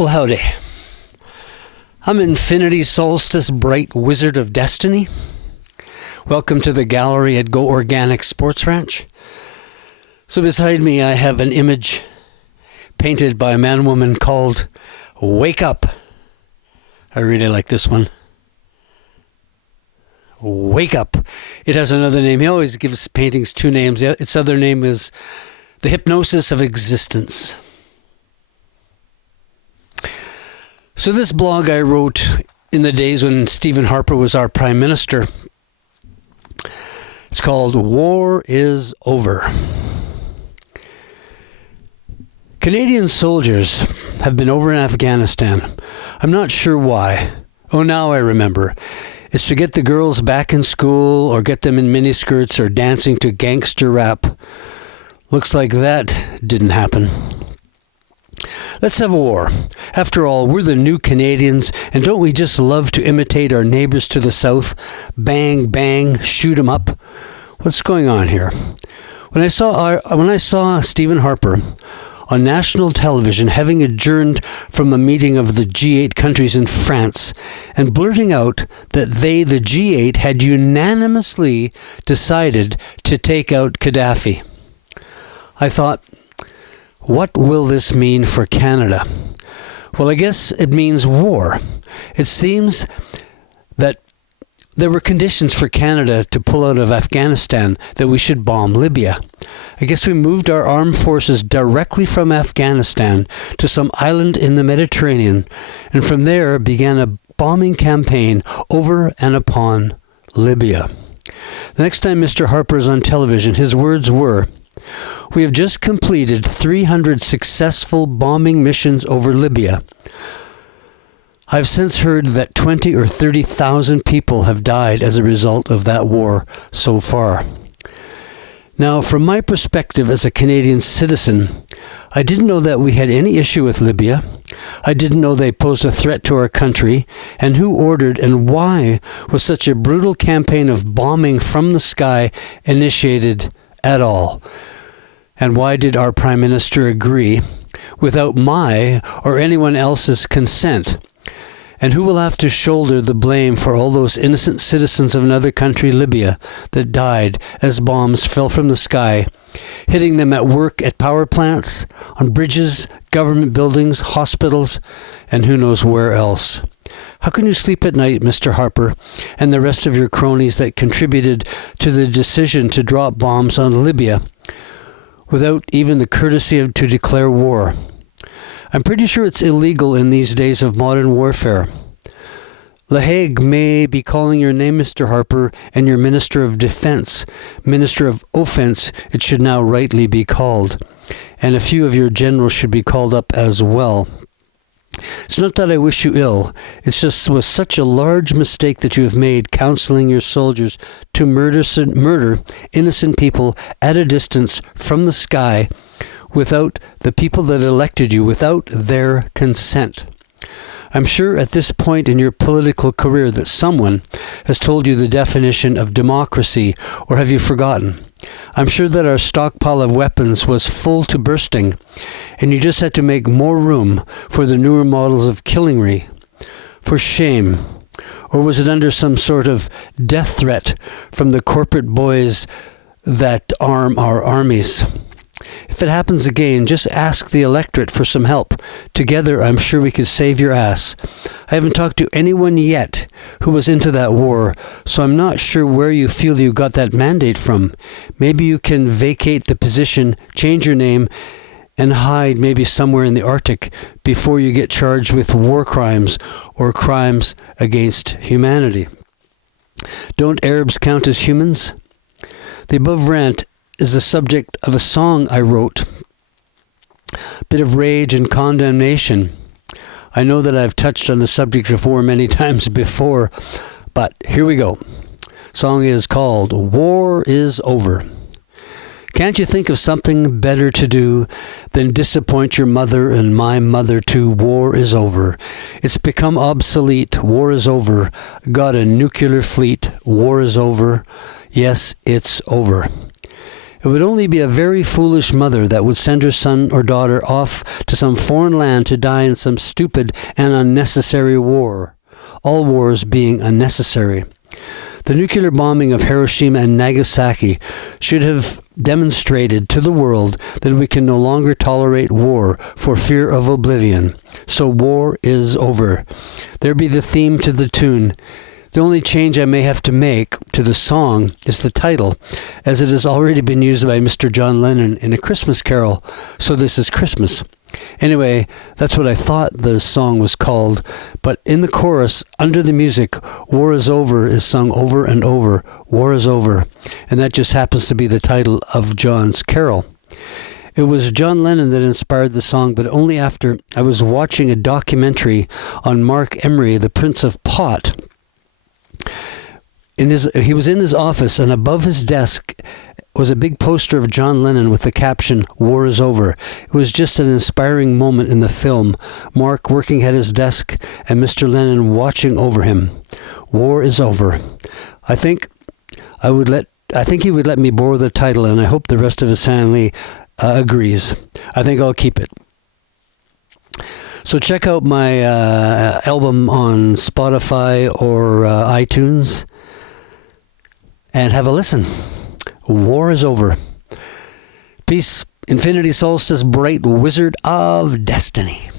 Well, howdy. I'm Infinity Solstice, bright wizard of destiny. Welcome to the gallery at Go Organic Sports Ranch. So beside me I have an image painted by a man-woman called Wake Up. I really like this one. Wake Up. It has another name. He always gives paintings two names. Its other name is The Hypnosis of Existence. So this blog I wrote in the days when Stephen Harper was our Prime Minister. It's called War is Over. Canadian soldiers have been over in Afghanistan. I'm not sure why. Oh, now I remember. It's to get the girls back in school or get them in miniskirts or dancing to gangster rap. Looks like that didn't happen. Let's have a war. After all, we're the new Canadians, and don't we just love to imitate our neighbors to the south? Bang, bang, shoot 'em up. What's going on here? When I saw Stephen Harper on national television having adjourned from a meeting of the G8 countries in France and blurting out that they, the G8, had unanimously decided to take out Gaddafi, I thought, what will this mean for Canada? Well, I guess it means war. It seems that there were conditions for Canada to pull out of Afghanistan, that we should bomb Libya. I guess we moved our armed forces directly from Afghanistan to some island in the Mediterranean, and from there began a bombing campaign over and upon Libya. The next time Mr. Harper is on television, his words were, "We have just completed 300 successful bombing missions over Libya. I've since heard that 20 or 30,000 people have died as a result of that war so far." Now, from my perspective as a Canadian citizen, I didn't know that we had any issue with Libya. I didn't know they posed a threat to our country, and who ordered and why was such a brutal campaign of bombing from the sky initiated at all. And why did our Prime Minister agree without my or anyone else's consent? And who will have to shoulder the blame for all those innocent citizens of another country, Libya, that died as bombs fell from the sky, hitting them at work at power plants, on bridges, government buildings, hospitals, and who knows where else? How can you sleep at night, Mr. Harper, and the rest of your cronies that contributed to the decision to drop bombs on Libya without even the courtesy to declare war? I'm pretty sure it's illegal in these days of modern warfare. The Hague may be calling your name, Mr. Harper, and your Minister of Defense. Minister of Offense, it should now rightly be called. And a few of your generals should be called up as well. It's not that I wish you ill. It's just was such a large mistake that you have made counseling your soldiers to murder innocent people at a distance from the sky without the people that elected you, without their consent. I'm sure at this point in your political career that someone has told you the definition of democracy, or have you forgotten? I'm sure that our stockpile of weapons was full to bursting, and you just had to make more room for the newer models of killingery. For shame. Or was it under some sort of death threat from the corporate boys that arm our armies? If it happens again, just ask the electorate for some help. Together, I'm sure we could save your ass. I haven't talked to anyone yet who was into that war, so I'm not sure where you feel you got that mandate from. Maybe you can vacate the position, change your name, and hide maybe somewhere in the Arctic before you get charged with war crimes or crimes against humanity. Don't Arabs count as humans? The above rant is the subject of a song I wrote. A bit of rage and condemnation. I know that I've touched on the subject of war many times before, but here we go. Song is called War is Over. Can't you think of something better to do than disappoint your mother and my mother too? War is over. It's become obsolete. War is over. Got a nuclear fleet. War is over. Yes, it's over. It would only be a very foolish mother that would send her son or daughter off to some foreign land to die in some stupid and unnecessary war, all wars being unnecessary. The nuclear bombing of Hiroshima and Nagasaki should have demonstrated to the world that we can no longer tolerate war for fear of oblivion. So war is over. There be the theme to the tune. The only change I may have to make to the song is the title, as it has already been used by Mr. John Lennon in A Christmas Carol, So This Is Christmas. Anyway, that's what I thought the song was called, but in the chorus, under the music, War is Over is sung over and over, War is Over, and that just happens to be the title of John's carol. It was John Lennon that inspired the song, but only after I was watching a documentary on Mark Emery, the Prince of Pot. He was in his office, and above his desk was a big poster of John Lennon with the caption, War is Over. It was just an inspiring moment in the film. Mark working at his desk and Mr. Lennon watching over him. War is Over. I think he would let me borrow the title, and I hope the rest of his family agrees. I think I'll keep it. So check out my album on Spotify or iTunes and have a listen. War is Over. Peace, Infinity Solstice, bright wizard of destiny.